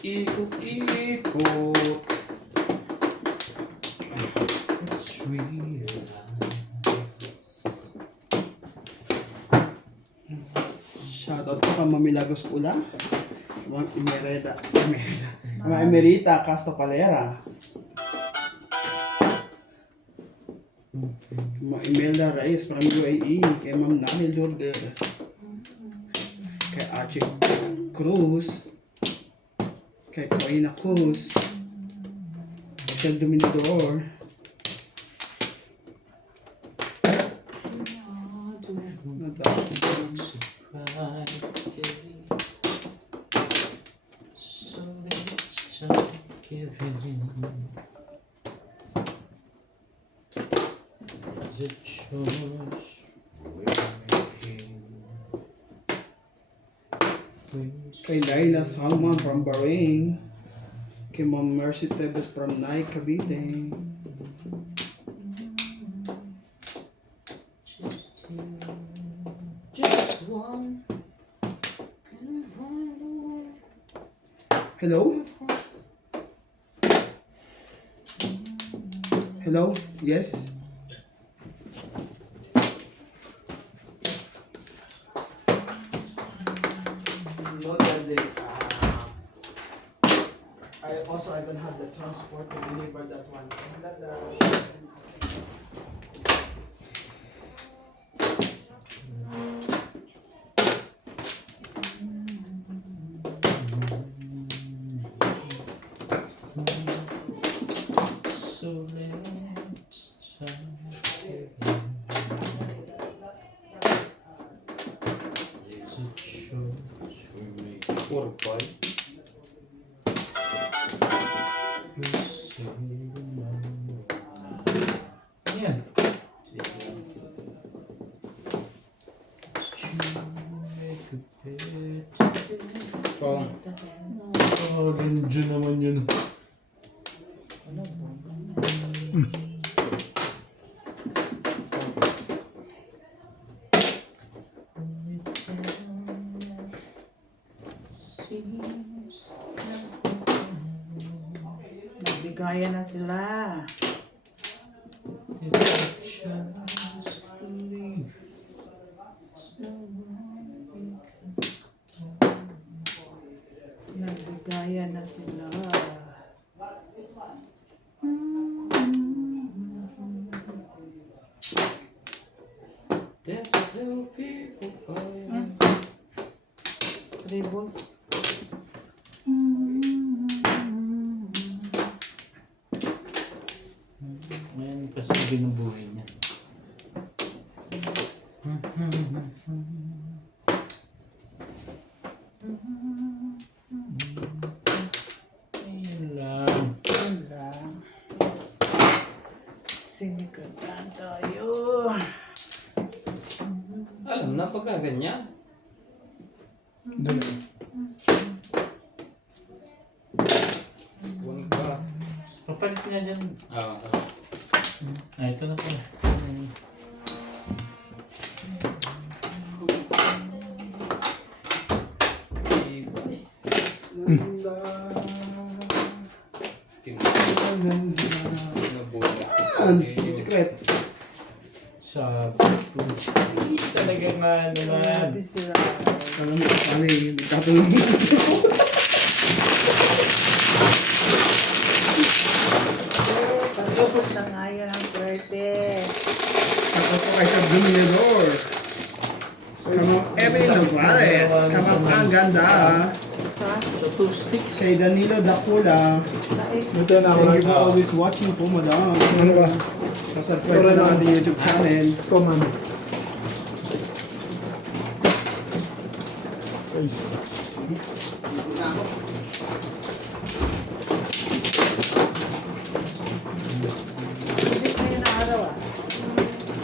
Iikot-ikot. Let's realize. Shoutout po kang Mamilagos Pula. Mga Mga Emerita Castro Palera. Mga Imelda Reyes from UAE. Kay Ma'am Nani Lourdes. Kay Archie Cruz. Kay Koina Cruz. Isel Dominador. So let's just give in. There's a choice we're making. Kay Laila Salman from Bahrain. Kay Ma'am Mercy Tebes from Nai Cavite. Just one. Hello? Hello? Yes? No, Daddy. I don't have the transport to deliver that one. So let's just give in. There's a choice we're making. 4-5. Ayan. Oh, ganyan naman yun. Nagbigayan na sila. Nagbigayan na sila. There's still people fighting. Tribbles. Ayan, kasi binubuhay niya. Ayan lang. Wala. Sinikatan tayo. Alam na pagka ganyan. Huwag ka. Papalit nga dyan. Ito na pala. Secret. Sa talaga nga naman. Grabe sila. Alam mo, paano yung katulong. Pagkabot na nga yan ang swerte. Ako po kay Sir Dominador. Kamo Evelyn Nogales. Kamo ang ganda. Ha? So 2 sticks. Kay Danilo Dacula. Sais. Thank you for always watching po, madam. Ano ba? Kasubscribe na ang YouTube channel. Command. Size. Hindi kayo na araw ah.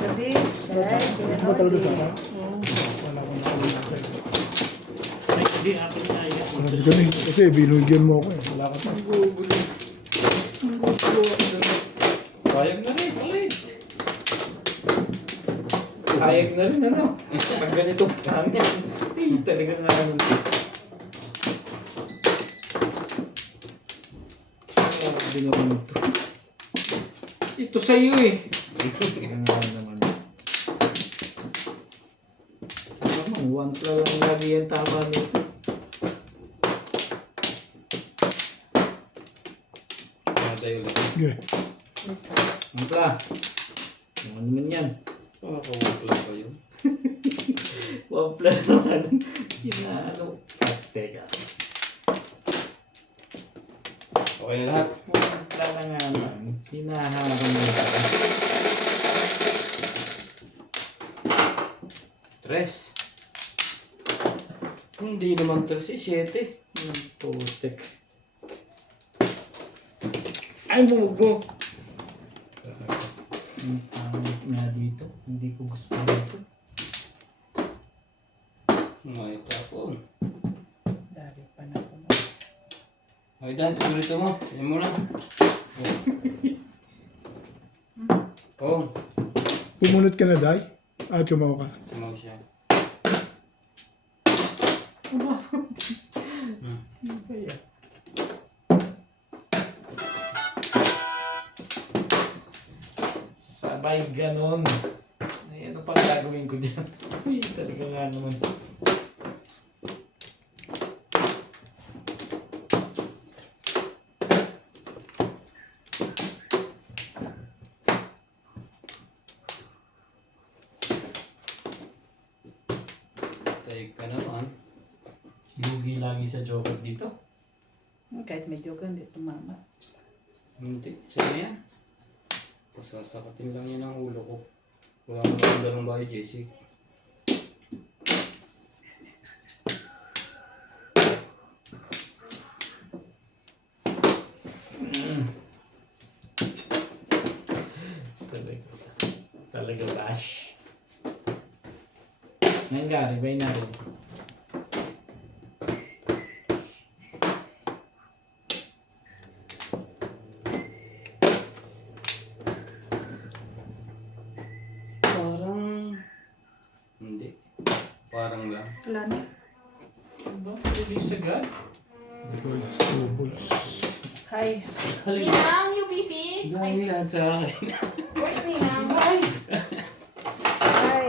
Gabi. Ito ba talaga sa akin? Wala akong nakalimutan. Hindi ako na yan. Sabi ko rin, kasi binugyan mo ako eh. Wala ka pa. Payag na rin, ulit. Payag na rin, ano? Pag ganitong kami, talaga nga ano. Grabe naman ito. Ito sa'yo eh. Ang nga naman. Naman, 1 lang lagi yung tama nito. Tayo ulit. Sige. Ang pala. Ano naman yan? Nakakawagla pa yun. 1 plus naman. Ano? Teka. Okay na lahat. 1 plus na nga naman. Hinaharap mo ito. 3. Hindi naman 3 eh, 7. Putik. Ay, bumugo. Ang pangit nga dito. Hindi ko gusto dito. May tapon. Dali pa na ako. Ay, Dan, paborito mo. Yan mo na. Oh. Pumunot ka na, Day? Chumaw ka. Tumawag siya. Ano kaya? Sabay ganon. Ay, ano pa gagawin ko dyan? Uy, talaga nga naman. Tayo ka naman. Lugi lagi sa joker dito. Kahit medyo ka, hindi tumama. Hindi. Saan yan? Pasasakatin lang yan ang ulo ko. Wala mo na dalawang bayo, JC. Talaga bash. Nangyari ba na rin? Parang... Hindi. Parang lang. Wala na. Ba? Pwede sagad? Doubles. Hi. Halika. Ninang, you busy? Dahil lahat sa akin. Where's Ninang? Bye. Hi.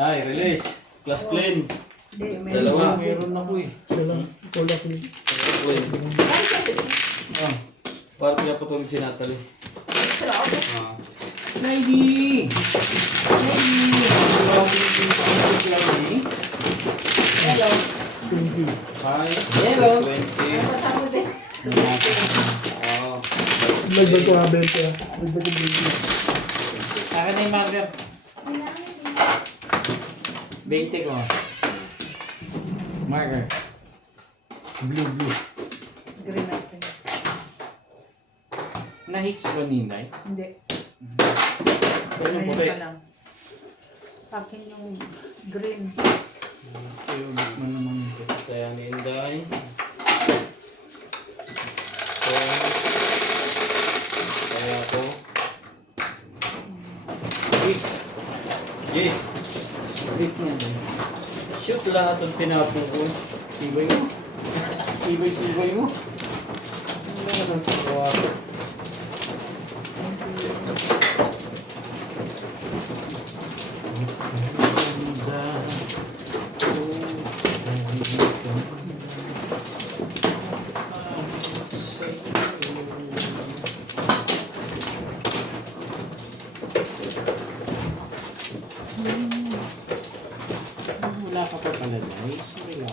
Hi, release. Class plane. Hindi, may Dalawa. Meron ako eh. Siya lang. Wala ko. Class plane. Bye, sabi ko. Ah. Para pinapatulog si Natalie. Sarap. Ah. Lady! Lady! Lady? Hello. 20. Hi. Hello. 20. Kasama din. Oh. Lagdag ko ha, 20 ha. Lagdag ko 20. Akin na yung marker. 20 ko. Marker. Blue. green natin. Na-hits ko ninay. Hindi. Ano yung Ngayon puti? pa lang. Akin yung green. Okay, ulit mo naman ito. Kaya ni Inday. Kaya ako. Yes. Yes. Split niya din. Shoot lahat ng tinapong ko. Tibay mo. Tibay mo. Wala nang tawa. Wala ka pa pala guys. Sorry lang.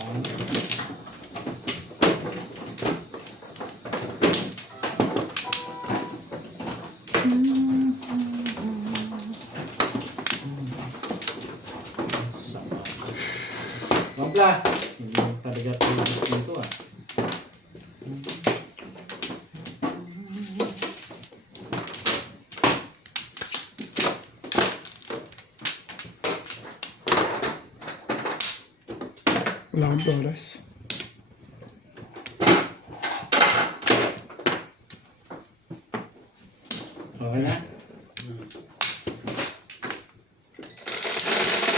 Mampla! Hindi mo talaga tulog dito ah. Wala akong oras. Okay na?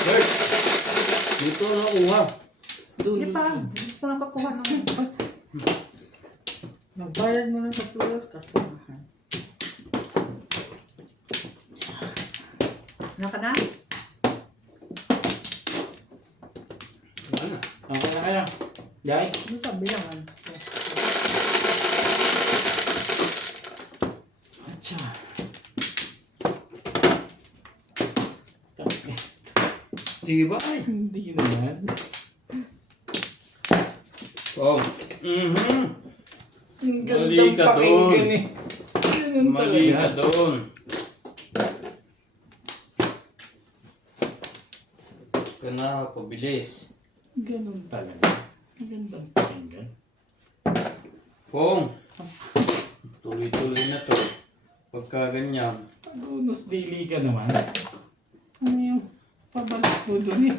Bert! Dito nakuha. Hindi pa. Hindi pa nakakuha ng bye. Bayad mo na sa tulad ka. Naka na? Wala na. Okay na kayo. Jai. Ano sa bilangan? Atsa. Diba ay? Hindi naman. Oh. Mhm. Ang Mali gandang ka pakinggan doon. eh. Ganun Mali ka talaga. doon. Ka na, pabilis. Ganun talaga. Ang gandang pakinggan. Pong. Tuloy-tuloy na to. Pagka ganyan. Pag-unos daily ka naman. Ano yung pabalik mo doon eh?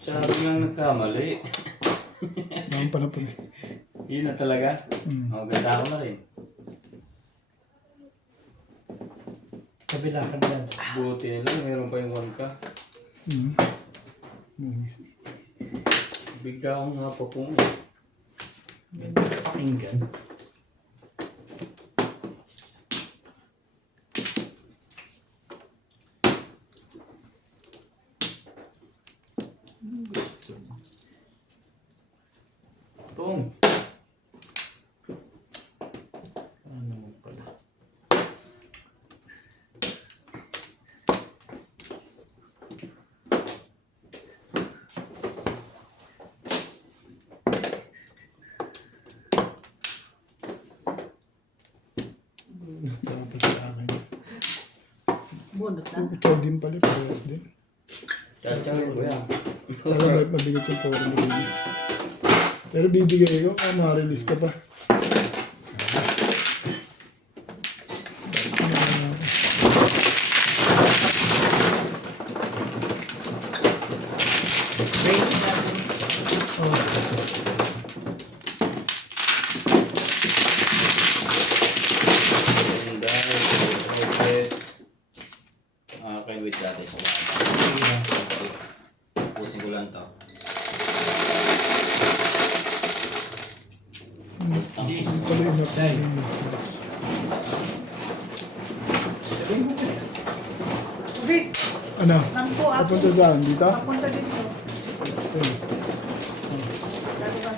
Sabi nga nagkamali. Naman pala pala. Yun na talaga. Oh, ganda ako na rin. Kabila. Buti nila, meron pa yung 1 ka. Bigla akong napapong eh. Gandang pakinggan. Anong gusto mo? Tong. Ano mo pala? Dapat sa akin. Bunot na. Ikaw din pala, parehas din. Tsatsawi ko yan. Para may mabigat yung power mo rin. Pero bibigay ko, ma-release ka pa. And dahil, reset. Akin with dati sa bata. Pusin ko lang to. Jeez. Pala yung Dahil. Wait, Ano? nangko ako. Papunta saan? Dito? Papunta dito. Okay. Lalo ka.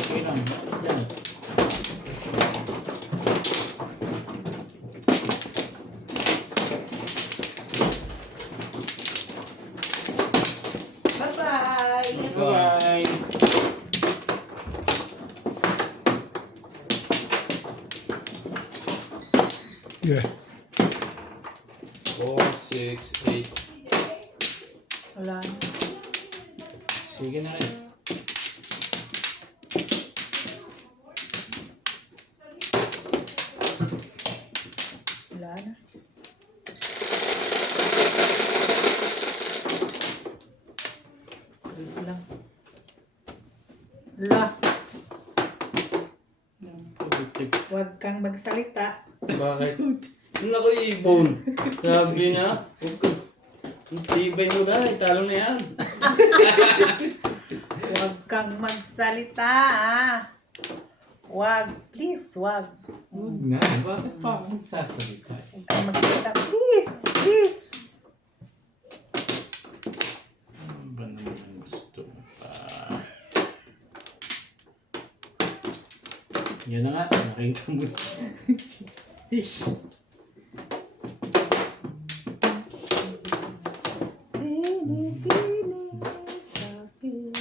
Okay lang. Yan. Bye-bye. Bye-bye. Yeah. 4, 6, 8. Wala na. Sige na rin. Wala na. Please lang. La, Yan, positive. huwag kang magsalita. Bakit? Naku, ibon. Sabi niya. Ang tibay mo dahil, talo na yan. Huwag kang magsalita. Huwag, please, huwag. Huwag na. Bakit pa ako magsasalita? Huwag kang magsalita. Please, please. Ano ba naman ang gusto mo pa? Yan na nga. Nakita mo. Ish. Pinipinig sa'kin.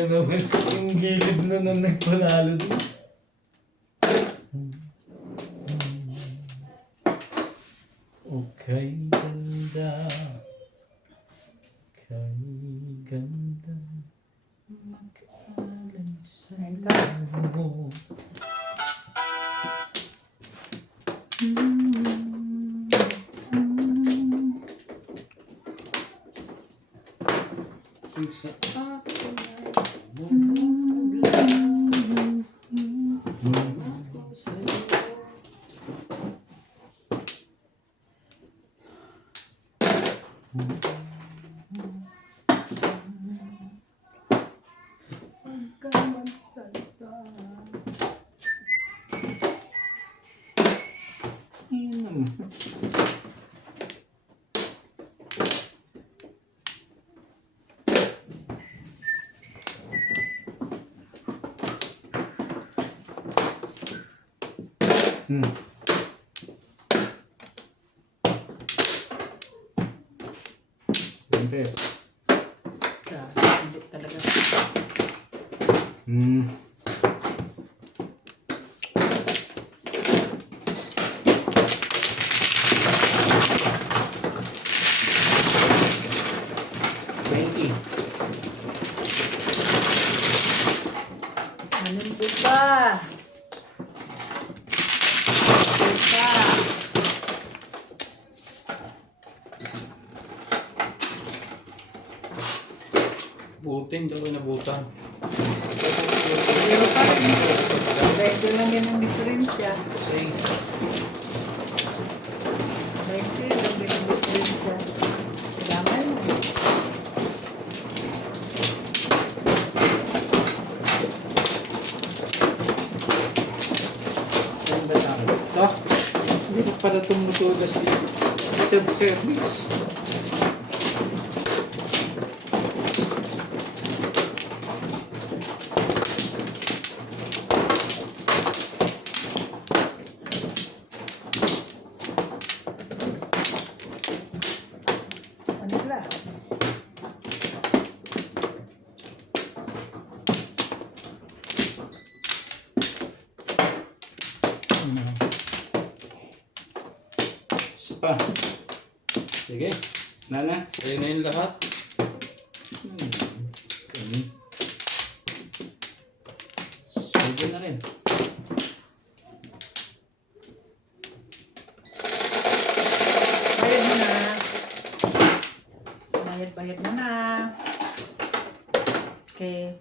Kaya naman, yung gilid na nagpanalo din. Okay, ganda. Okay, ganda. Mag-alay sa'yo. Kung sa akin ay bumaglang, ako sa'yo. Siyempre. Hindi talaga. Manimbo pa. Butin, daw nabutan. Pero pa rin. Dahil doon lang yan ang diferensya. 6. Dahil doon lang yan ang diferensya. Kailangan mo. Saan ba sa akin? Ito? Hindi ko pala tumutugas dito. Self-service. Manila. Isa pa. Sige. Nana, sa'yo na yung lahat. Okay. Sige na rin. Bayad mo na. Bayad mo na. Okay.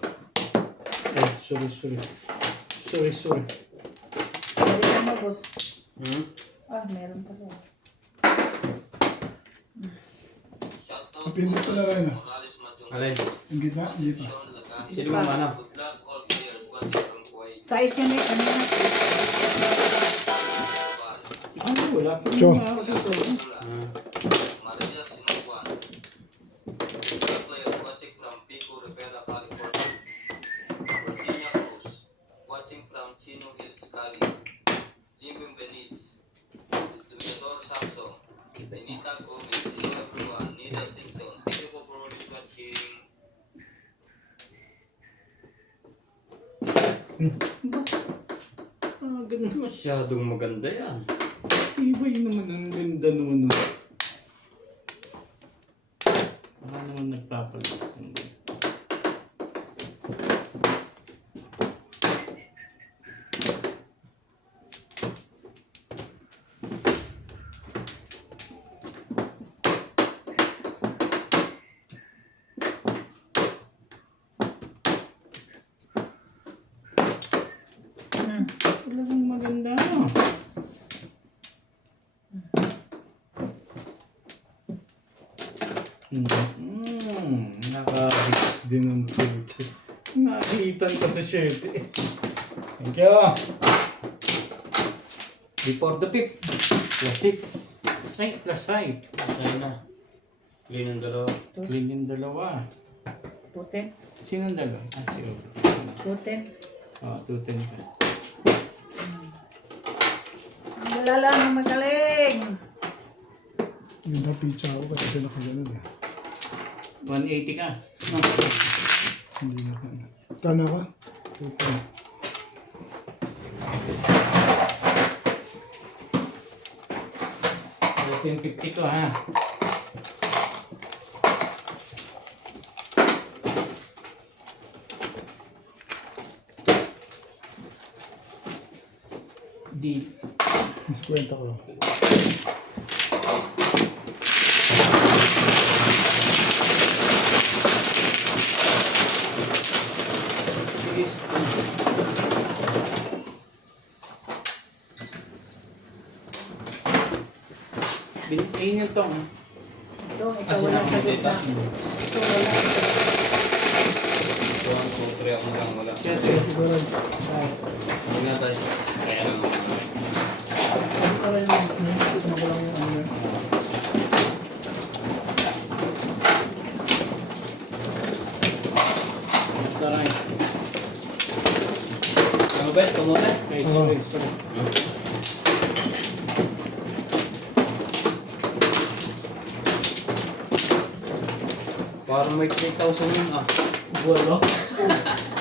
Ay, sorry. Bayad ka mo, boss. Meron pa rin. Pindot ko na rin ah. Alay. Yung gitna, hindi pa. Sino mo mana? Size yan eh. Ano na? Ano, wala pa Cho. naman ako dito. Watching from Chino Hills, Cali. Living Benitez. Lumiador Samson. Benita Gomez. Hello everyone. Nita Simpson. Thank you for watching. Ganun masyadong maganda yan. Tibay naman ang ganda naman. Wala naman nagpapalit. Talagang maganda. Naka-hits din ang page. Nakitan ko sa shirt eh. Thank you. Before the pip. Plus 6. Ay, plus 5. Sa'yo na. Clean ang dalawa. Clean yung dalawa. 210. Sino ang dalawa? Si Oro. 210. Oh, 210 ka. Wala lang ang magaling. Yung napitsa ako kasi nakaganon eh. 180 ka. No. Hindi na. Kano ka? 1350 to ha. D. Mas kwenta ko. Binigay niyo tong. Ito, ikaw wala sa gitna. Ito wala. 1, 2, 3 ako lang wala. Siguro. Hindi na tayo. Kaya lang ako. Ano ka rin yung nakikita mo ko lang yung ano yan. Taray. Ano ba? Ito muna. Okay, Oo. sorry. Parang may 3,000 yun ah. Wala.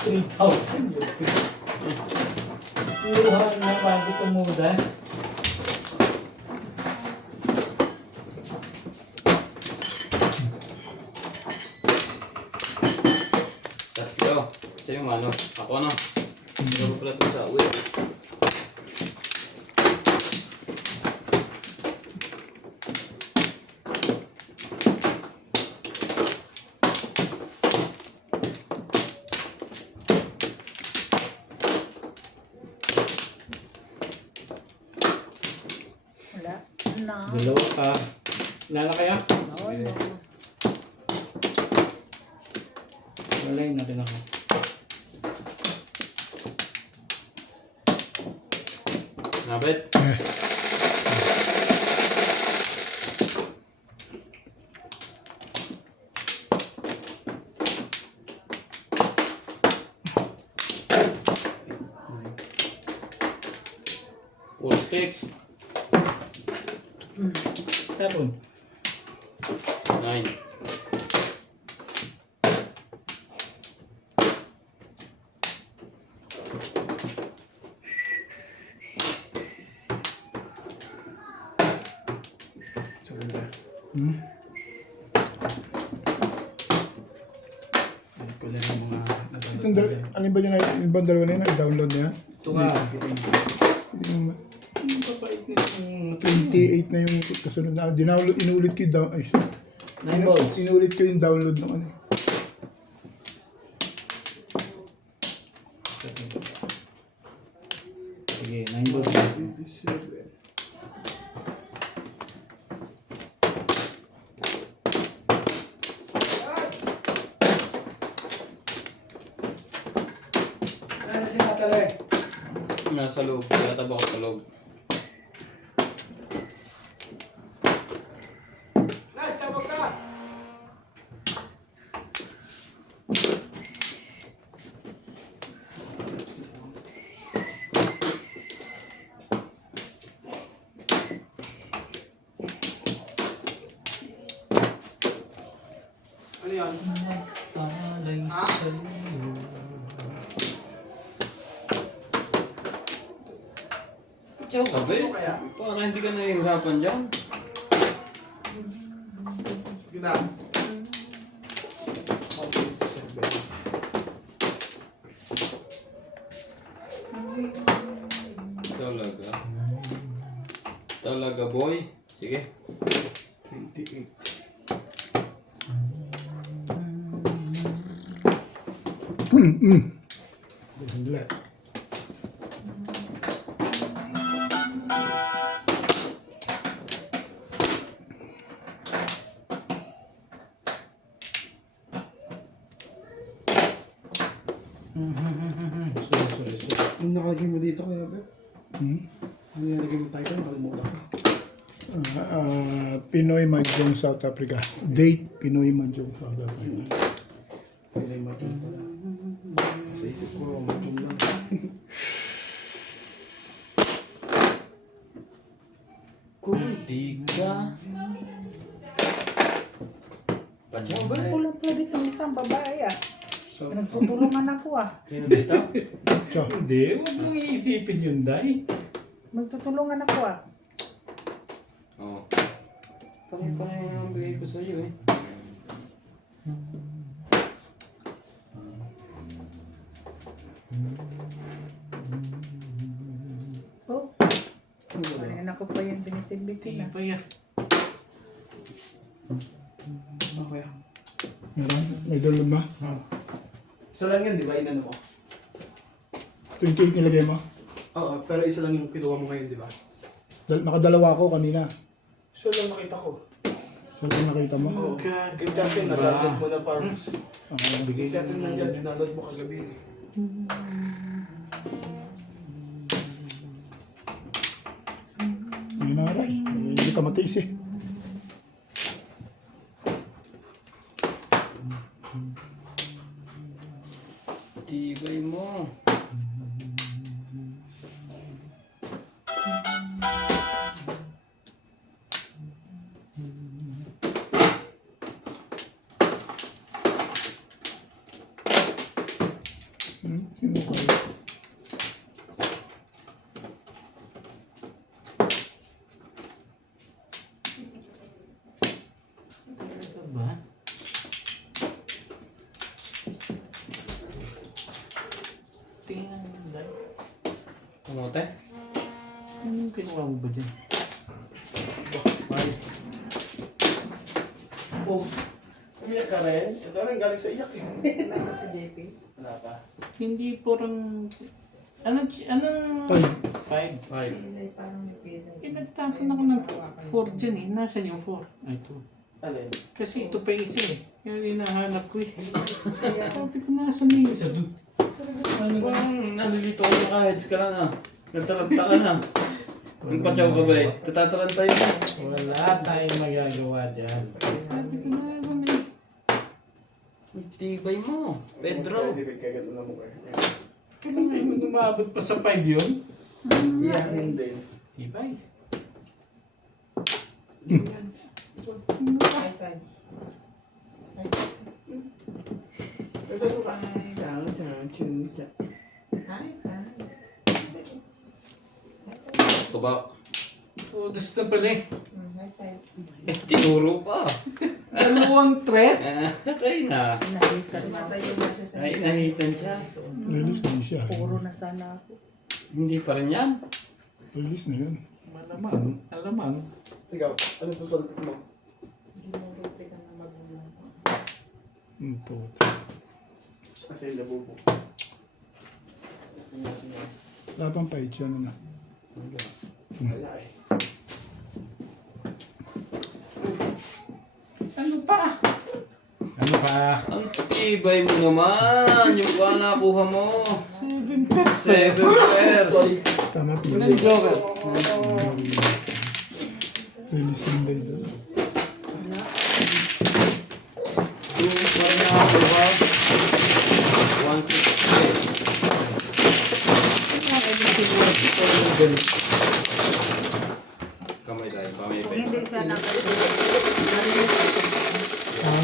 3,000. Puluhan na bago tumudas. Tatlo. Siya yung ano. Ako na. Hindi ko pala ito sa uwi. Wala. No. Dalawa pa. Wala na kaya? No, no. Wala yun natin ako. Nabit? Full sticks. Tapon. 9. Hmm? Ay, ko na rin mga Itong alin ba yan? Yung bang dalawa na yun? Download na yan? ito nga. Yung 28 na yung kasunod na. Inuulit ko yung download. Ay, 9 balls. inuulit ko yung download ng ano. Sige, 9 balls. Nasa loob. Tiyataba ko sa loob. Ano yan? Palay sa'yo. Tiyaw ka ba? Para hindi ka nahihirapan dyan. Sige na. Talaga. Talaga boy. Sige. 28. Wala. Ano nakalagay mo dito kaya, Beb? Hmm? Ano nilagay mo tayo? Nakalimutan ko. Pinoy Mahjong South Africa. Date Pinoy Mahjong South Africa. Pinay Majum pala. Sa isip ko, Majum lang. Kung di ka... Patsyaw ba? Kulang pala dito ng isang babae ah. So, Nagtutulungan ako ah. Sino dito? Siya. Hindi, huwag mong iisipin yun, Day. Magtutulungan ako ah. Oo. Pare-pareho ang bigay ko sa'yo eh. Oh. Parang ako pa yung binitin-bitin ah. Hindi pa yan. okay. Meron? May dalawang ba? Isa lang yan, di ba? Inano mo? 28 nilagay mo? Oo, pero isa lang yung kinuha mo ngayon, di ba? Nakadalawa ako kanina. Isa lang nakita ko. Siya lang nakita mo? Oo. Game 13, na-download mo na parang. Game 13 lang yan, dinaload mo kagabi. Hindi na aray. Hindi ka matiis eh. Tibay mo. Sino kaya? Ito ba? Tingnan mo, Day. Kumote? Anong kinuha mo ba dyan? Bye. Oh, umiyak ka rin? Ito rin galing sa iyak eh. Wala pa si JP. Wala pa. Hindi porang... Anong... Ay, 5. Hindi, parang may pila. Eh, nagtapon ako ng 4 dyan eh. Nasaan yung 4? Ay, ito. Alin? Kasi ito pa isa eh. Yan hinahanap ko eh. Sabi ko, nasaan yung isa doon? Parang nalilito ka na heads ka lang ah. Nagtalanta ka na. Nagpatsaw ka ba eh? Tatataranta yun. Wala tayong magagawa dyan. Sabi ko, nasaan eh. Tibay mo. Pedro. Hindi ba kagat na mo eh. Kailan ngayon umabot pa sa 5 yun? Iyak rin din. Tibay. High five. Ito ito ka. High five. Tubak. Udas na pala eh. High five. Tinuro pa. Dalawang tres? Tayo na. Nahitan na. Matayo na siya sa Ay, nahitan siya. release na siya. puro na sana ako. Hindi pa rin yan. Release na yun. Malamang. Alamang. Ikaw, ano po sa mo? Ginurupi ka na magulang. Puta. Kasi nabubo. Wala pang pahit siya na. Wala eh. Ano pa? Ano pa? Ang tibay mo naman. Yung ba nakuha mo? 7 pers. 7 pairs. Tama, Ilan pili. joker? Release yung day doon. Yung parang nakakuha. 160. Kamay tayo. Kamay Kung pa. hindi siya nakatulog, Ha?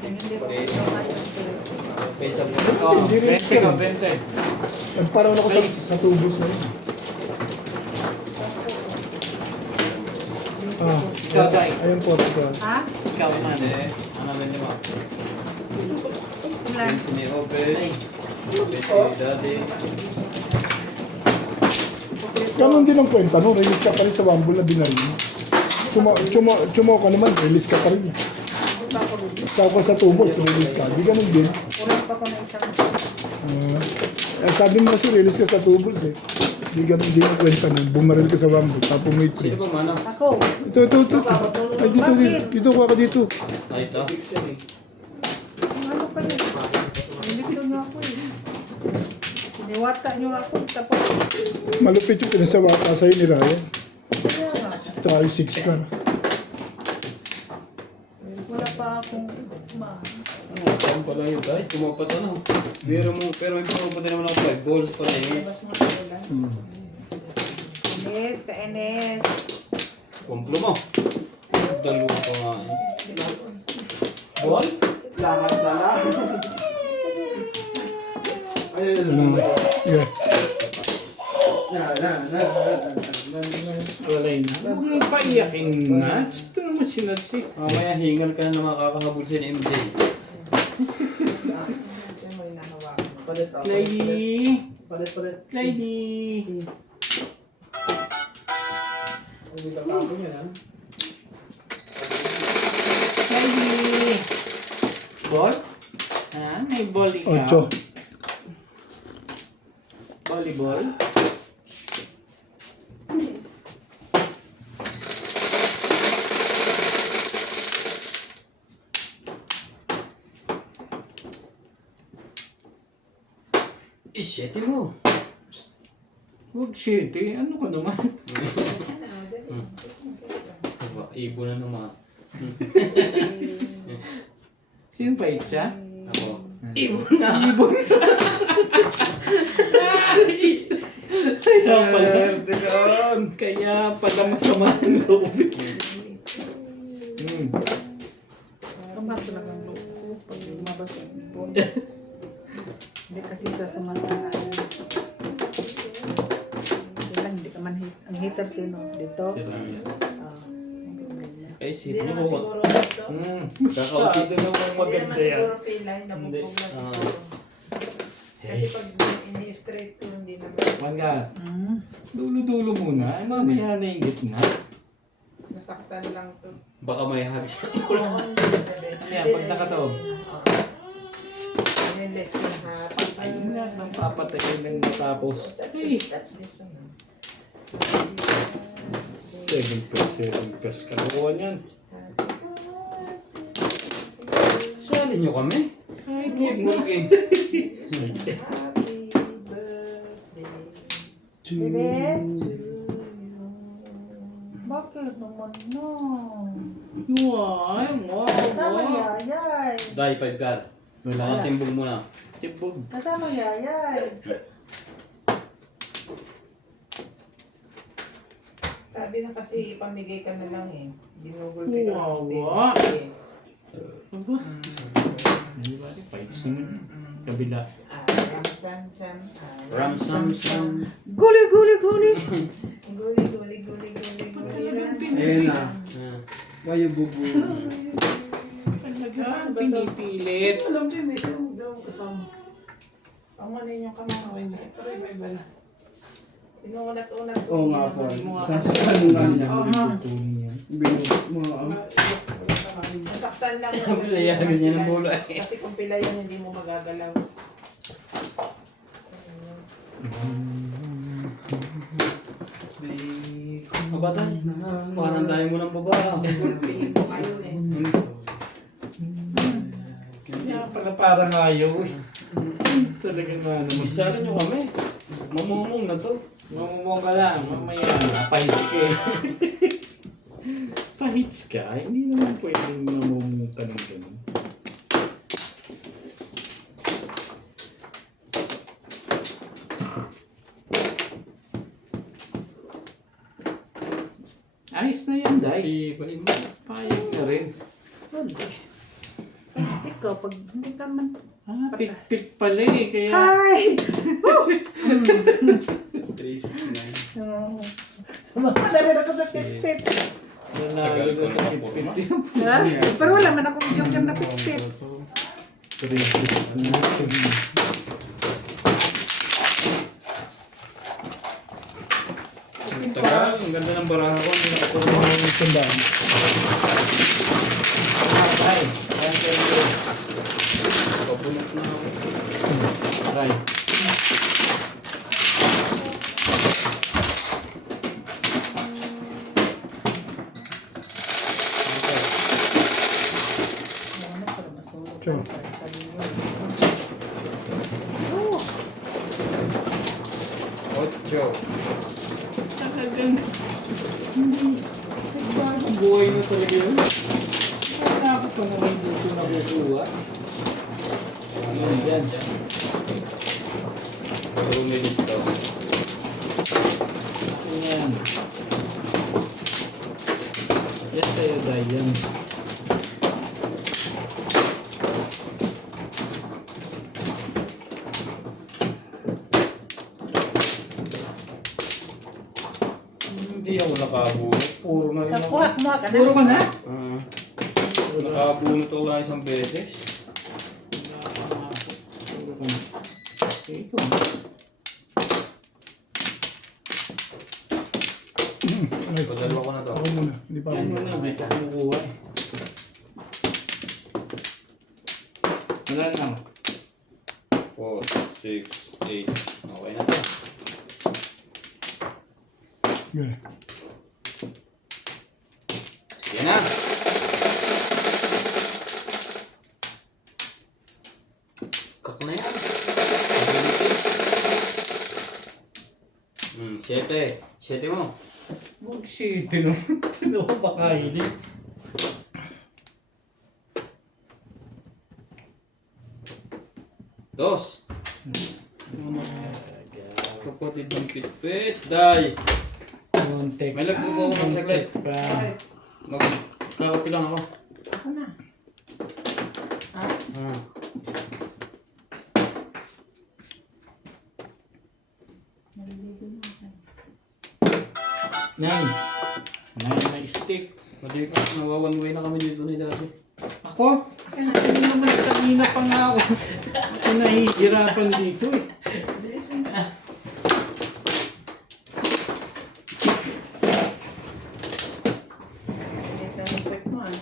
kung hindi po siya nakatulog, Pesa mo. Oh, Hindi rin 20 ka, 20. Nagparoon ako sa tubos na yun. Ikaw, Day. Ayun po. Ito. ha? Ikaw naman. Hindi. Ano naman niya mo? Ilan? May open. 6. Pesa ni daddy. Ganon din ang kwenta, no? Release ka pa rin sa Wambul na binaril mo. Chumo ka naman, release ka pa rin. Tapos sa tubos, release ka. Di ganun din. Kulang pa ko na isang Sabi mo kasi release ka sa tubos eh. Di ganun din ang kwenta nun. Bumaril ka sa Wambul, tapos may Sino free. ba manang? ako. Ito. Ay, dito ko ako dito. Ay, ito. Ano pa yun? Nilito niyo ako eh. Siniwata niyo ako. Tapos, Malupit yung pinasawa ka sa'yo ni Ryan. kaya nga. Tayo 6 ka na. Wala pa akong Saan pa lang yun tayo? Kumapat ano? Pero may pumapat naman ako 5 balls pa rin eh. labas mo na ulan. Enes, ka Enes. Kumplo mo. Dalawa pa nga eh. Ball? Lahat na lang. Yeah. Walay na. Huwag mo paiyakin na. Ito naman si Nads eh. Mamaya hingal ka na makakahabol siya ni MJ. Clyde! Palit. Clyde! Hindi tatapon yan, ha? Clyde! Ball? Ha? May ball ikaw? 8. Volleyball? Isyete mo. Huwag shit eh. Ano ka naman? Ibo na naman. Sino pa siya? Ako. Ibo na. Ibon. Kaya pala. Kaya pala masama ang loob. Kabato lang ang loob ko pag lumabas ang ibon. Hindi kasi siya sumasana. Hindi lang, hindi ka man ang hater sino? Dito? Ay, Hindi sipin naman mo. siguro ito. Kakauti. Masyado namang Hindi maganda naman yan. siguro pilay, nabugbog na Ah. siguro. Kasi pag ini-straight ko, hindi naman. Manga, dulo-dulo muna. Mamaya na yung gitna. Nasaktan lang to. Baka may hagis. Ano yan, pag nakataob? Nilex yung happy. Ayun na, nang papatayin ng matapos. Ay, That's this one. 7 pers kalukuhan yan. Sali nyo kami. Kahit Huwag mo lagay. Happy birthday. Bebe? Bakit naman no? Ay, Kasama yayay. Dahil 5 ka. Baka timbog mo na. Tibog. Kasama yayay. Sabi na kasi ipamigay ka na lang eh. Ginugol Wawa. Aba. Hindi ba? Fights naman. Kabila. Ramsam. Ram-sam-sam. Guli, guli, guli. Guli. Ayan na. Ah. Kayo bubu. Talaga, pinipilit. Alam ko may daw kasama. Pangunin yung kamay. Pero may bala. Inuunat-unat ko. Oo nga po. Sasaktan mo nga niya. Tutunin yan. Binus mo. Masaktan lang. Sabi sa yagis niya ng bola eh. Kasi kung pila yun, hindi mo magagalaw. Kabatan. Parang tayo mo ng baba. Tingin mo kayo eh. Kaya pala parang ayaw eh. Talaga nga naman. Isali nyo kami. Mamumong na to. Mamumong ka lang, mamaya pahits ka eh. Pahits ka? Hindi naman pwedeng mamumong ka ng ganun. Ayos na yan, Day. Iba-iba. Payag na rin. Hindi. Ikaw, pag hindi ka man... Ah, pit-pit pala eh. Kaya... Hi! 369. Marami na ako sa pit-pit. Nanalo na sa pit-pit yun. Ha? Pero wala man akong joker na pit-pit. 3-6 na. Tagal. Ang ganda ng baraha ko. Hindi nakapuro. Tandaan. Ay, ayan kayo yun. Pabunot na ako. Right. Tiyo. Ocho. Talagang hindi nagbagong buhay na talaga yun. Nakakapit pa naman dito nakukuha. Ayan dyan. 2 minutes daw. Ayan. Yan sa'yo, Diane. Hindi ako nakabunot. Puro na rin ako. Kumuha ka na. Puro ka na? Nakabunot ako lang isang beses. Puro ka na. Okay, ikaw. Padalawa ko na to. Ako muna. Hindi pa ako Yan mo muna. na, may isa kumukuha eh. Wala na. 4, 6, 8. Okay na to. Okay. Yan na. Kak na yan. 7. 7 mo. Mag-city naman. Sino ka pakainin? Dos. Kapatid ng pitpit. Day. Kontek. May lagbubo ako ng saglit. Pa. Magkakapi lang ako. Ako na. Ah. Nine. Nine na stick. Mali ka. Nawa one way na kami dito ni Daddy. Ako? Hindi naman kanina pa nga ako. Ako nahihirapan dito eh. Ito ang effect mo ah.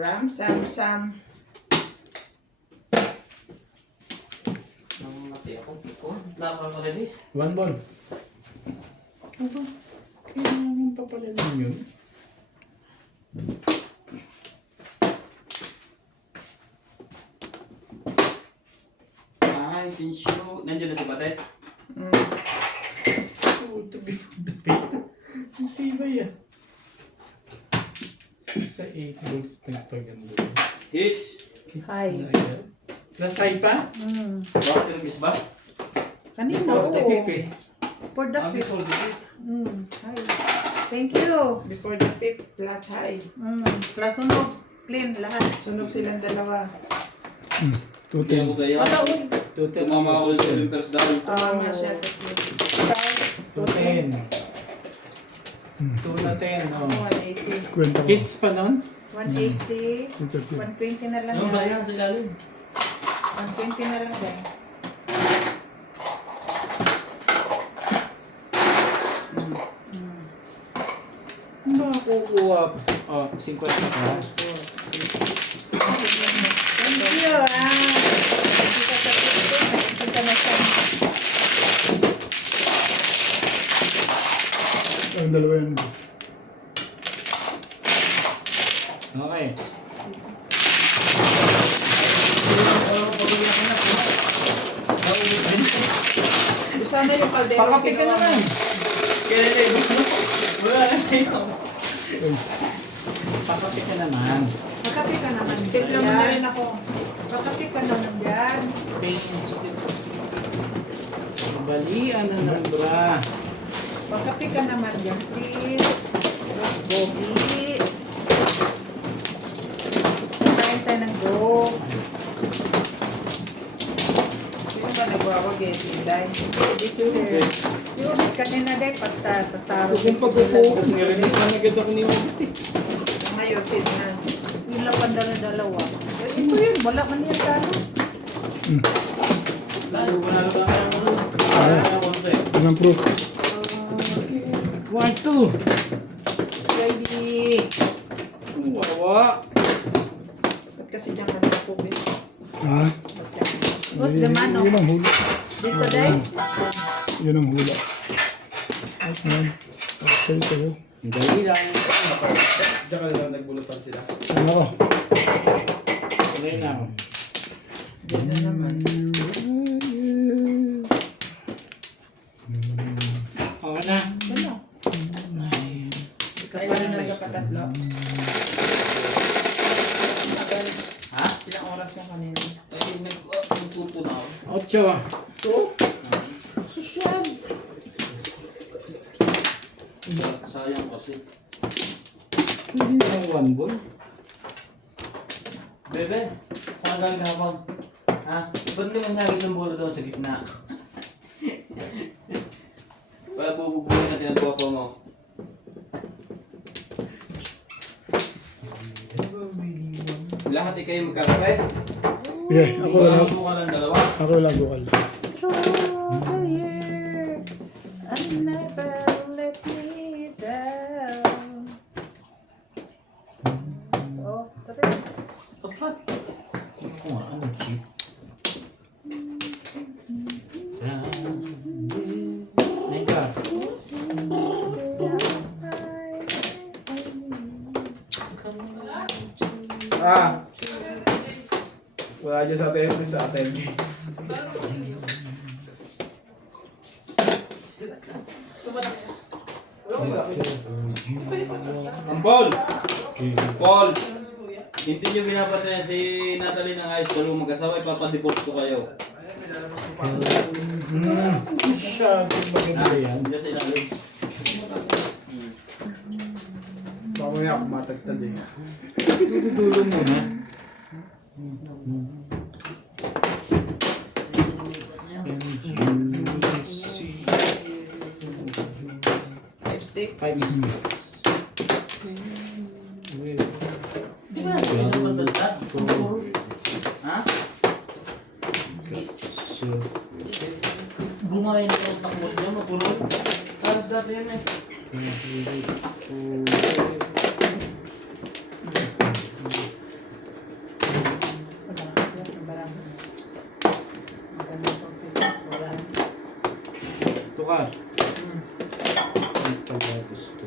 Ram, sam, sam. Namamati ako. Nakaka-release. One ball. Aba, kailangan pa pala din yun. Ay, tissue. Nandiyan na si Bate. Oh, to be the paper. Ang tibay ah. Sa 8 balls nagpaganda. Hits. Hi. Nasay pa? Bakit yung bis ba? Kanina, For the oo. pipi. For the Ang fifth. before the hit. Hi. Thank you. Before the fifth plus high. Plus sunog. Clean lahat. Sunog silang dalawa. Hindi ako daya. Wala, uy. Total. Tumama ako sa Olympus dahil. Tama siya. tatlo. 210. 2 na 10. Oh. 180. Kwenta ko. Hits pa nun? 180. 230. 120 na lang. Ano ba yan. yan sa ilalim? 120 na lang yan. Ano ba kukuha? Oh, 50 pa. Thank you, Isa sa puso. Isa na siya. Ang dalawa yan. Okay. Sana yung kaldero. Pakapi ka naman. Kailan wala na yun. Pakapi ka naman. Makapi ka naman. Tignan mo na rin ako. Makapi ka naman dyan. Balian na ng bra. Makapi ka naman dyan, please. Bogi. Kain tayo ng go. Sino ba nagwawag eh? Sinday. This you here. Yung kanina day, pataro. Kung pagkukuha, nirelease na agad ako ni Wabit eh. Ngayon, sino na? Yung lapan dalawa. Kasi ito yun, wala man yan gano'n. Lalo ko na lang Anong proof? 1, 2. Ready. Wawa. Ba't kasi dyan ka nakapubit? Ha? Ba't dyan? Who's the man, no? Yun ang hula. Dito day. Yun ang hula. Ayan. Sa'yo sa'yo. Dali lang. Diyan ka lang nagbulutan sila. Ano ko? Tuloy na. Dyan na naman. Okay na. Ano? Kailan na nagkapatatlo? Ha? Ilang oras yung kanina? Ay, nagtuto na ako. 8. Sosyal. Sayang kasi. Hindi na 1 ball. Bebe, saan galing hapon? Ha? Ba't di mo naging isang bola doon sa gitna? Wala bububuhin natin ang guwapo mo. Lahat kayo magkakape? Yeah, ako Wala lang. mo ka ng dalawa. Ako lang bukal. Through the year, I never let me down. Oh, tabi. Apa? Ako nga, ano cheap? Neka. Wala dyan sa atin, sa atin. Ang Paul! Paul! Hindi nyo binabatayan si Natalie ng ayos dalawa mag-asawa, ipapadeport ko kayo. Masyadong maganda yan. Hindi sa ilalim. Mamaya ako matagtad eh. Dulo muna. Lipstick. 5 is Di ba natin isang pagdagdag? Ha? so, Gumaya na ang takot niya, mapulot. Karas dati yan eh. tukar. Ito ba gusto?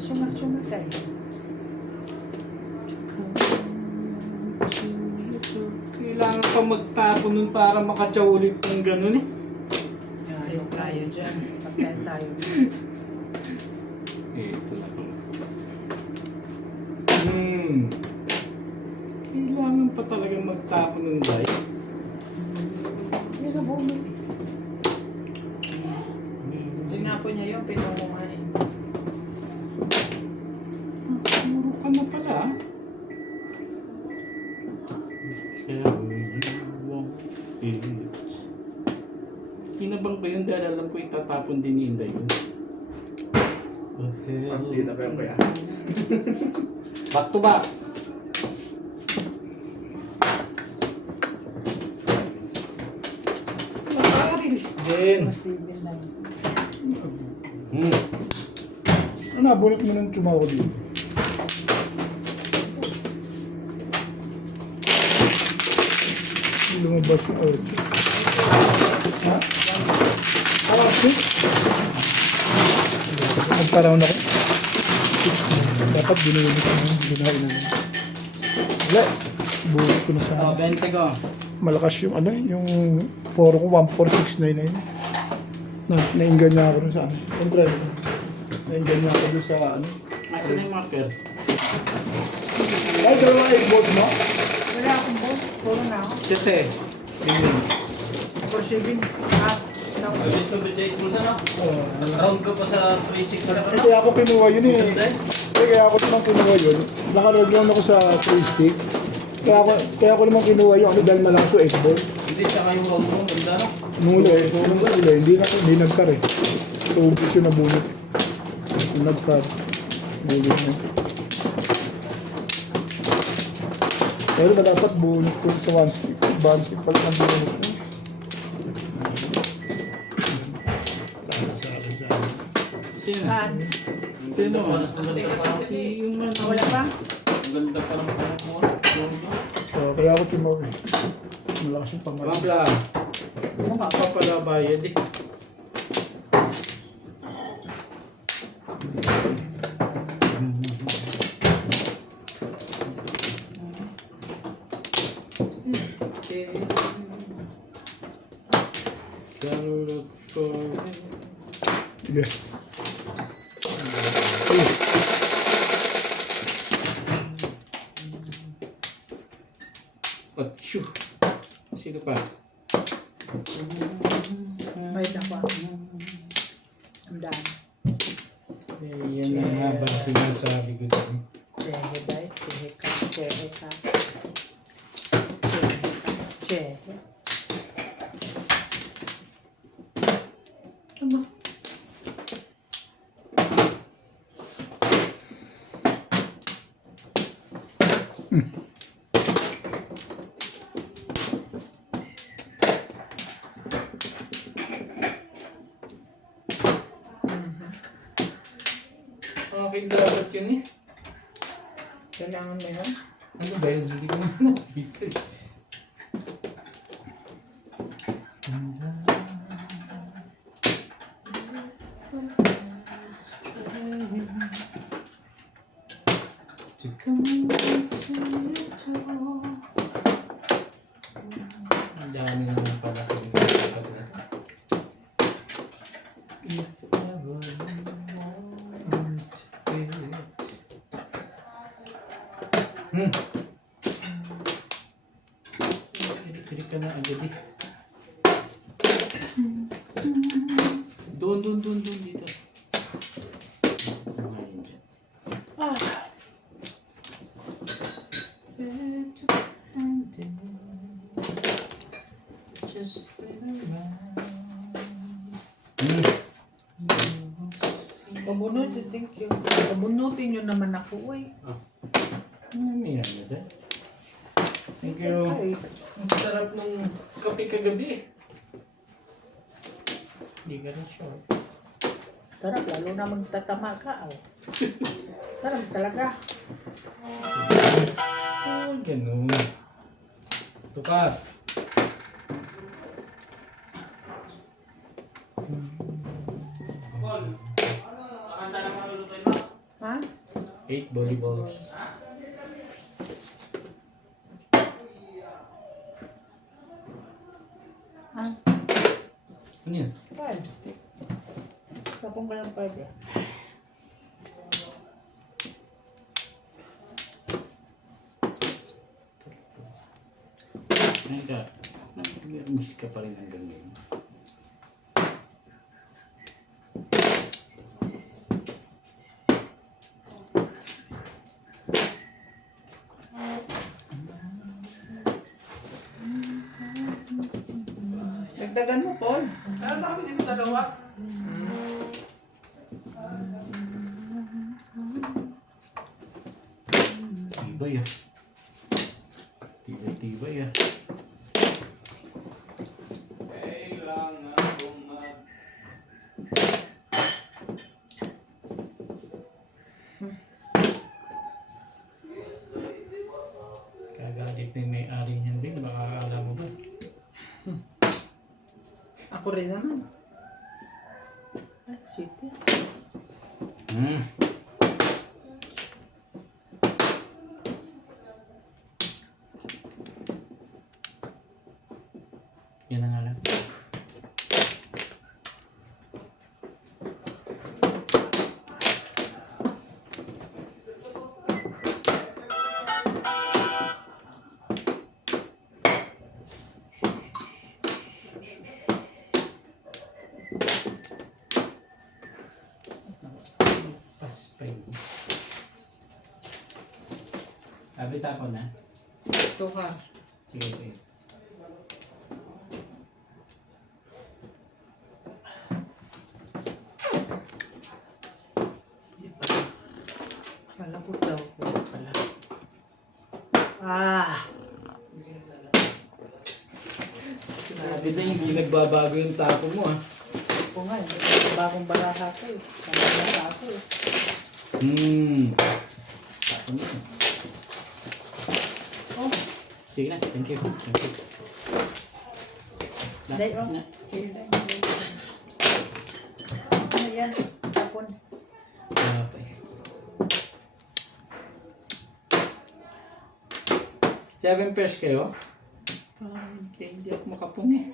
Sunga-sunga tayo. Kailangan pa magtapon nun para makachaulit ng ganun eh. Ayaw tayo dyan. Pagkain tayo. Ito na. Kailangan pa talaga magtapon ng dye. Yan na bumi. Tinapon niya yun, pinungumain. Puro ka na pala. So you want it. Kinabang ba yun dahil alam ko itatapon din ni Inday yun. Pagdi na kayo kaya. Back to back. Nakaka-release din. Masibin lang. Ano, nabulot mo ng tsuma ko dito. Lumabas yung audio. Ha? Parang 6? Nagpa-round ako. 6 na. Dapat binulot ko na. Binahin na. Wala. Bulot ko na sa... 20 ko. Malakas yung ano, yung poro ko 14699. Nainggan niya ako dun sa ano. Control. Nainggan niya ako dun sa ano. Nasaan yung marker? Ay, dalawa 8 balls mo? Wala akong ball. Puro na ako. Siyete. Tingin. For 7. Ah, tapos. Abis ko ba sa 8 pulsa na? Round ka pa sa 3-6 na Eh, kaya ako kinuha yun eh. Kaya ako naman kinuha yun. Nakarag lang ako sa 3 stick. Kaya ako naman kinuha yun ano, dahil malakas yung 8 ball. Hindi, tsaka yung round mo, ganda no? Nung uli, hindi nagkar eh. So, ubus yun na bunot. Yung nagkar. Bunot na. Pero na dapat bunot ko sa 1 stick. 1 stick pala ng bunot ko. Sino? Ah, Sino? Ang ganda pa. Si yung ano. wala ba? Ang ganda pa ng panahon mo. So, kaya ako kinuha eh. Malakas yung pangalan. Mabla. Mukha pa pala bayad eh. Carrot for... Sige. Pachu. Sino pa? Bayad ako. Ang dami. Eh, yan ang habang sinasabi ko dito. Chehe bay. Chehe ka. Chehe ka. Chehe. Tama. Akin dapat yun eh. Kailangan mo yun? Ano ba yun? Hindi ko na nakita eh. Ang dami naman pala kung dapat na. If ever you want it. Pili ka na agad eh. Doon dito. Ayun dyan. Just spin around. Pabunutin, thank you. Pabunutin nyo naman ako eh. Meron na dyan. Thank you. Ay, Ang sarap ng kape kagabi. Hindi ka rin sure. sarap, lalo na magtatama ka. Oh. Sarap talaga. Oh, ganun. Tukat. Ha? 8 volleyballs. Ha? Ano yan? 5 stick. Sapong ka ng 5 eh. Ayun ka. Miss ka pa rin hanggang ngayon. Dagdagan mo, Paul. Meron kami dito dalawa. Tibay ah. Tibay ah. Kailangan kong mag... Kagalit na yung may-ari niyan din. Baka alam mo ba? Ako rin naman. Ah, shit eh. Yan na nga lang. spring. Sabi tapo na. Ito ka. Sige, sige. Malapot daw ko pala. Ah! Sabi na hindi nagbabago yung tapo mo ah. Ito nga, bagong baraha ko eh. Bagong baraha ko eh. Tapo mo. Oh, Sige na, thank you. Thank you. Day, oh. Na. Ano yan? Tapon. Okay. 7 pairs kayo? Hindi ako makapong eh.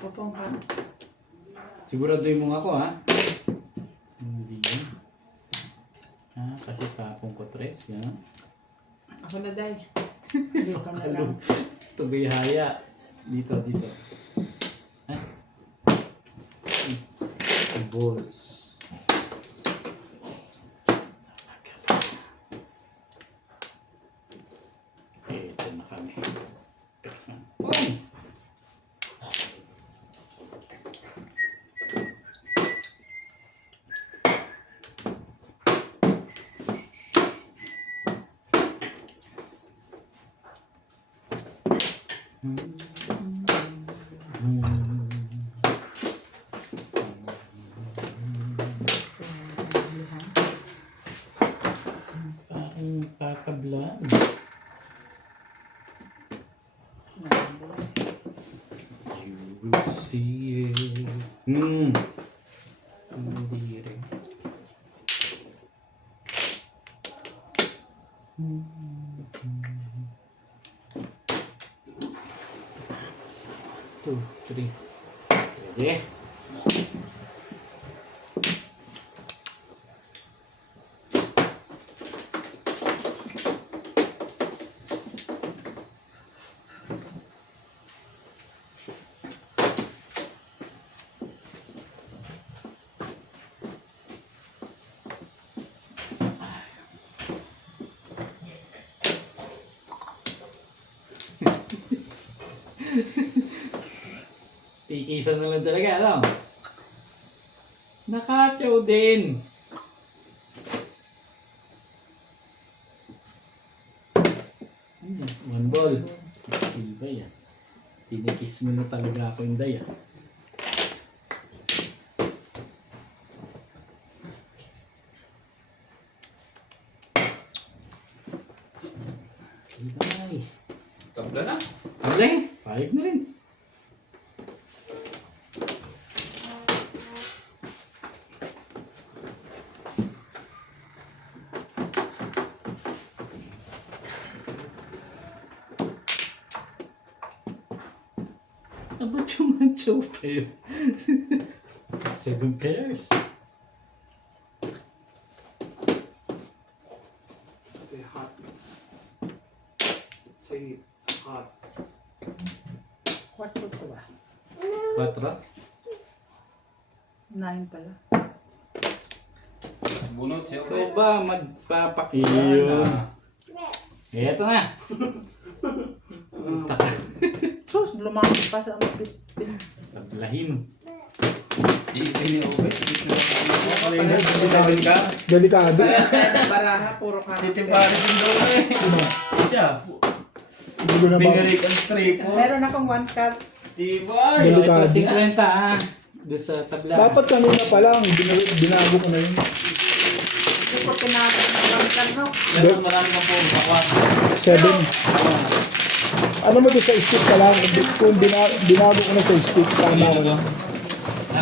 Kapong ka. Siguraduhin mo nga ako ha. Hindi yun. Kasi tapong ko 3. Yan. Ako na, Day. Dito na lang. Tubihaya. Dito. Balls. Ito na kami. Fix man. Parang tatablaan. You will see it. Hindi rin. Two, three. Pwede. Tikisan na lang talaga, ano? Nakachaw din. One ball. Iba yan. Tinikis mo na talaga ako yung daya. Ibay. Tabla na. Alay, pahig na rin. Ba't yung manchaw pa yun? 7 pairs. Say hot. Say hot. What foot ko ba? 4. 9 pala. Bunot siya. Ikaw ba magpapakiyo? Eto na. Sus, lumaki pa sa pin. Tablahin. Hindi okay. Delikado. Baraha, puro ka. Titipari din daw eh. Siya. Hindi ko na ba? Bingarik ang tripo. Meron akong 1 cut. Tibay. Delikado. Ito 50 ah. Doon sa tabla. Dapat kanina pa lang, binago ko na yun. Hindi ko tinago ng 1 cut, no? Meron marami kang po. Bakwan. 7. Ano mo doon sa stick pa lang, kung binago ko na sa stick, tama ko na.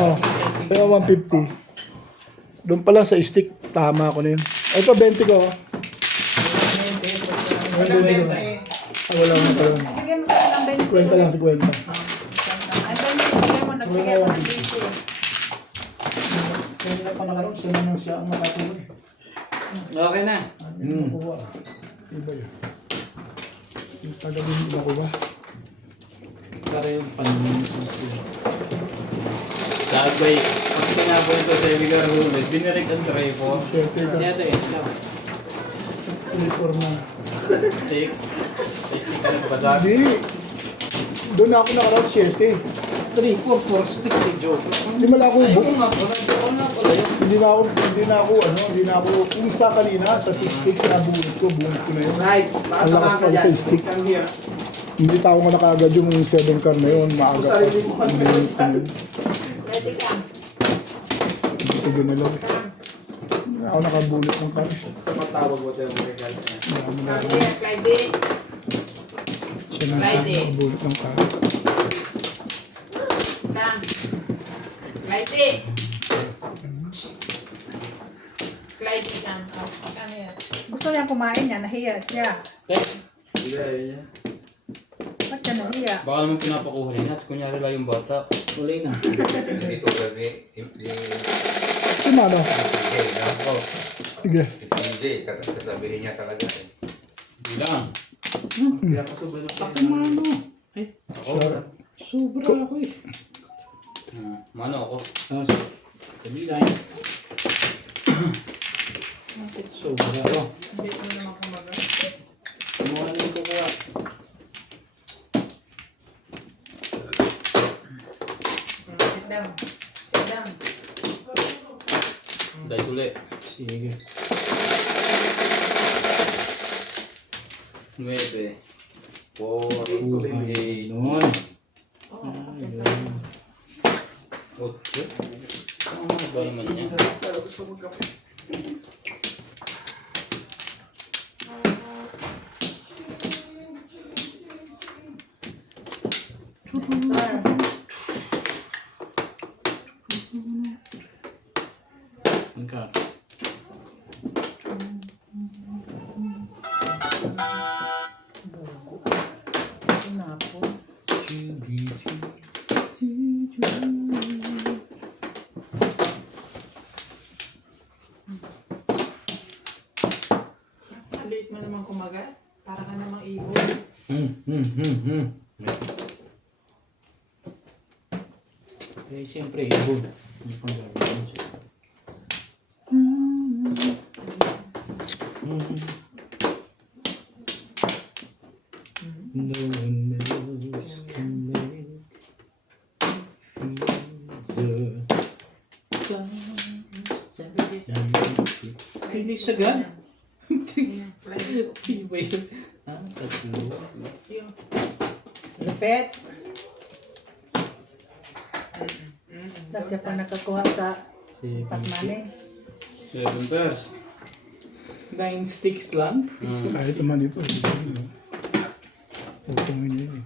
Oh, kaya 150. Doon pa lang sa stick, tama ko na yun. Ito, 20 ko. Walang 20. Wala mo pa yun. Bigyan mo tayo ng 20. Kwenta lang si Kwenta. Ay, 20. Bigyan mo, nagbigay mo ng 20. Kaya pa nakaroon, siya naman siya ang makatuloy. Okay na. Nakuha. Iba yun. Yung tagalin mo ko ba? Para yung paningin. Sabay. Tinapon ito sa Ibigar Hulid. Binirik ang tray po. 7 ka. Siyete, ito. 3-4 na. Stick. May stick ka na pagkasal. Hindi. Doon ako nakaraan 7. 3, 4, 4 sticks si Joe. Hindi mala ako Ay, kung nga pala. Ako nga pala yun. Hindi na ako, kung isa kanina, sa 6 sticks na bunot ko na yun. Right. Ang lakas pala sa stick. Come here. Hindi tao ko na kaagad yung 7 car na yun, maaga pa. Sarili mo. Bunot ko na yun. Ready ka? Hindi ko ginalaw. Hindi ako nakabunot ng car. Sa matawag mo tayo mga regalo niya. Come here, Clyde. Siya na siya nakabunot ng car. Come. Clyde. Clyde, come. Oh, come here. Gusto niya kumain niya, nahiya siya. Sige. Ba't siya nahiya? Baka naman pinapakuha niya. At kunyari lang yung bata. Uli na. Hindi tulad ni Si Mano. CJ, no? Sige. Si CJ, sasabihin niya talaga eh. Bilang. Kaya kasubay na Ako mano. Ay, sobra ako eh. Mano ako. Sabi lang. Sobra ako. Hindi ko naman kumaga. Kumuha na yung kukuha. Sit down. Sit down. Dahil uli. Sige. 9. 4. 8. Noon. 8. Ano ba naman niya? Angka. Sinapo. Late mo naman kumaga. Para ka namang ibon. Eh, siyempre, ibon. Hindi pang gagawin siya. No one else can make Pinisagan? Ayan, Clyde. Iba yun. Tatlo. Yung Lupet. Tapos siya pa nakakuha sa Patmanes. 7 pairs. 9 sticks lang? Kahit naman ito. Utungin niya yun.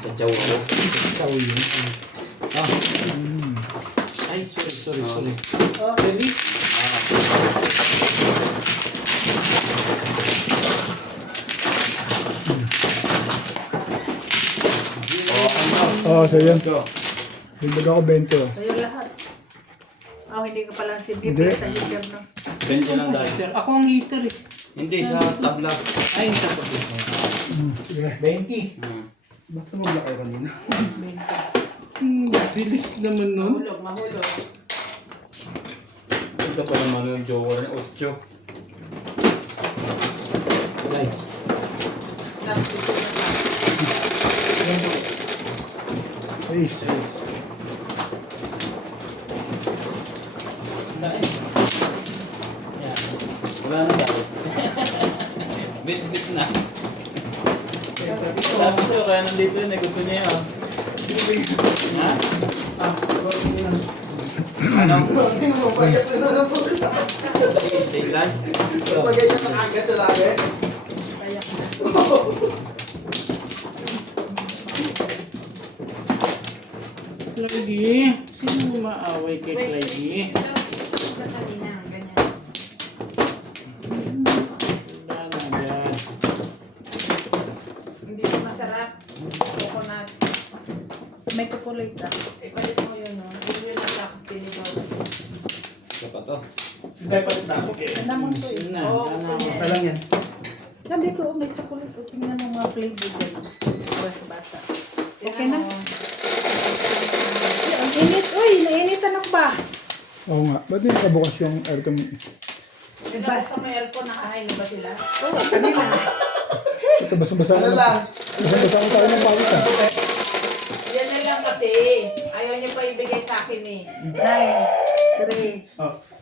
Sa chow ako. Sawi yun. Ay, sorry. Oh, Really? Oo, so yan. Ito. Biglag ako 20 oh. sa'yo lahat. Oh, hindi ka pala si Hindi. Bibi sa heater, no? 20 lang dahil. Sir, ako ang heater eh. Hindi, sa tabla. Ay, sa pati. Sige. 20. Ba't tumagla kayo kanina? Bilis naman nun. mahulog. Ito pa naman yung joker niya. 8. Guys. Tapos ito na lang. Ace. Dahil. Yan. Wala na dahil. Bit na. Sabi sa'yo, kaya nandito yun. Gusto niya yun. Ha? Ano? Sa state line? Pagay niya sa agad sa labi. Kaya na. Clyde. Sino maaway kay Clyde? Ito na kanina. Ganyan. Wala na yan. Hindi na masarap. Coconut. May chocolate ah. Ipalit mo yun, no? Hindi yun ang sakot pinidor. Ito pa to. Hindi, palit na ako. Namon to eh. Yun na. Oo, Yan gusto na. niya. Kailang yan. Yan dito, oh, may chocolate. O, tingnan mo mga flavor dyan. Para sa bata. Okay na? Tingnan mo. Ang init. Uy, nainitan ako ba? Oo nga. Ba't hindi nakabukas yung aircon? Diba? Sa may aircon, nakahain ba sila? Oo, kanina. Ito, basa-basa ako. Basa-basa ako tayo ng pawis ah. Yan na lang kasi. Ayaw niyo pa ibigay sa akin eh. 9, 3,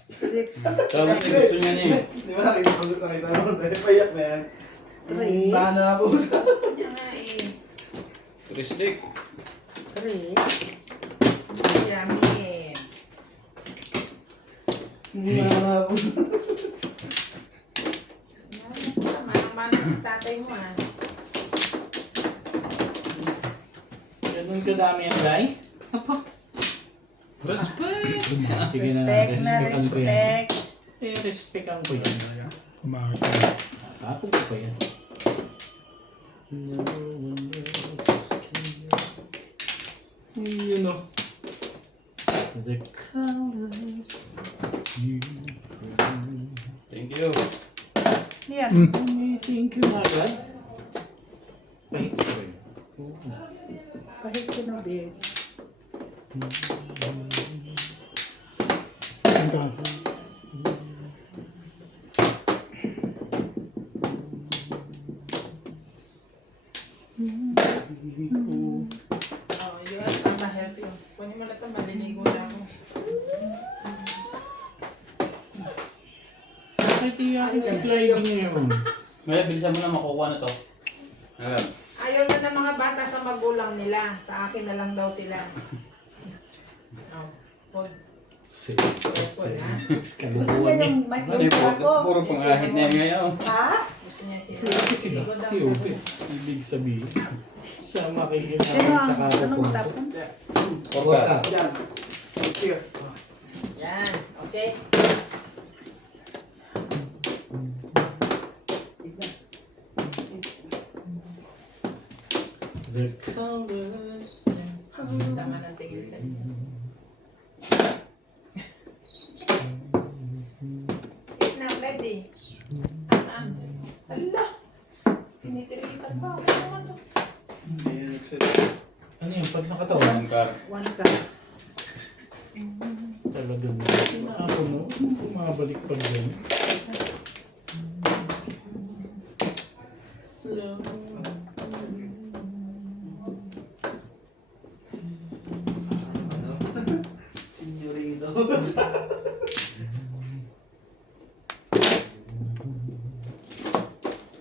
6, Sabi ko gusto niya niya eh. Di ba nakita mo? Payak na yan. 3, Tana po. Yan nga eh. Turistik. 3. Yamin. Tana po. Manang-manang si tatay mo ah. Ganun kadami yan, Day? Apa? Respect! Sige na, Respect na, respectan ko yan. respect. Eh, respectan ko yan. Kumakit. Ako ko yan. No one else can. You know. The colors you bring. Thank you. Yeah. Thank you, my God. Wait, sorry. Kahit sinabi. Ito. Oh, yun. Tama, help you. Kunin mo na ito, maliligo na ako. Bakit iyakin si Clyde ngayon? Maya, bilisan mo na makukuha na to. Alam. Ayaw na ng mga bata sa magulang nila. Sa akin na lang daw sila. Oh, huwag. Careful, ha? Gusto niya yung may Ano intro ko. puro pangahit na yan ngayon. Ha? Gusto niya Si sila. Ope sila. Si Ope. Ibig sabihin, siya Sino makikinabang sa ang karo anong ko. tapon? Orka. Yan. Here. Yan, okay? The colors. Sama ng tingin sa inyo. Eat na, ready. Hala! Tinitiritan pa. Ano naman to? Ayan, exit. Ano yun? Pag nakatawan Angkar. 1 ka. talaga mo. Ako mo, bumabalik pa rin. Signorito.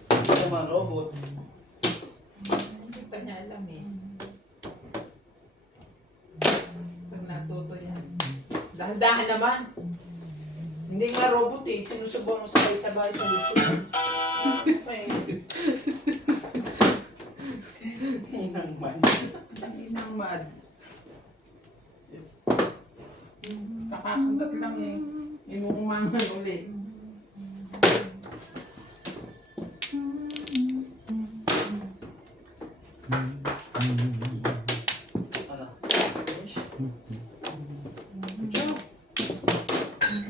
Ito naman, robot. Hindi pa niya alam eh. Pag natuto yan. Dahan-dahan naman. Hindi nga robot eh. Sinusubukan mo sabay-sabay sa YouTube. Ay, Inang man. inang mad. Kakakagat lang eh. Inuumangan ulit.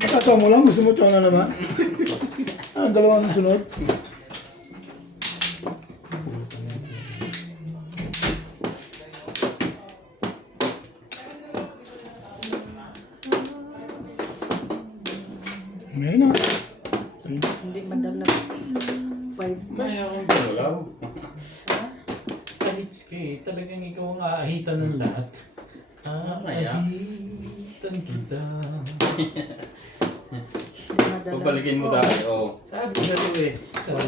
At mo lang, gusto mo ito na naman? Dalawang sunod. Ngayon na. Hindi madala. 5 May akong galaw. Kalitski, talagang ikaw ang aahitan ng lahat. Kaya? Aahitan kita. Pabalikin mo dahil. Oh. Sabi ko sa'yo eh.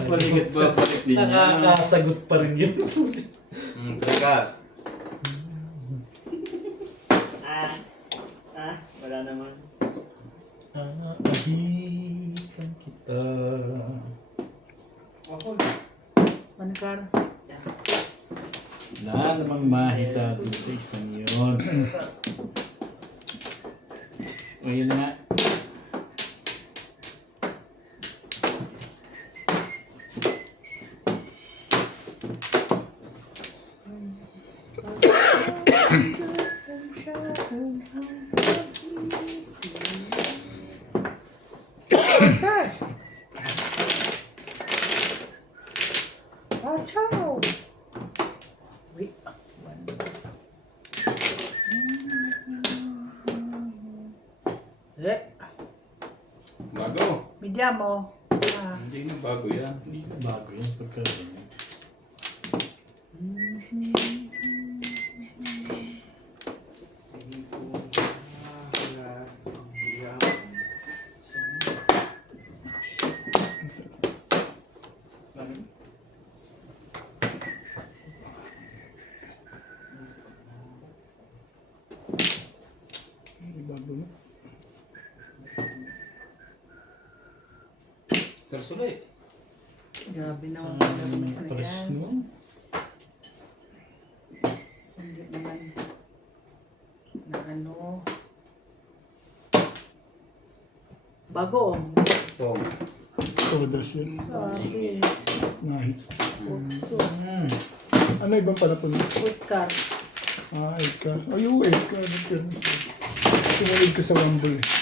Balik at babalik din yan. Nakakasagot pa rin yun. Talaga. Wala naman. Aahitan kita. Ako. Pankar. Wala namang mahita doon sa isang yun. Ayun na. Sir! Watch out! Wait. Bago. Media mo. Hindi na bago yan. Hindi na bago yan. Pagka Bago na. Karsuloy. Grabe naman pala may na press yan. no? Hindi naman na ano. Bago. Tom. Todas yun. Sabi. Nice. Putso. Ano ibang panapon? Food card. Ah, 8 ka. Ay, 8 ka. Sumunod ka sa Rumble.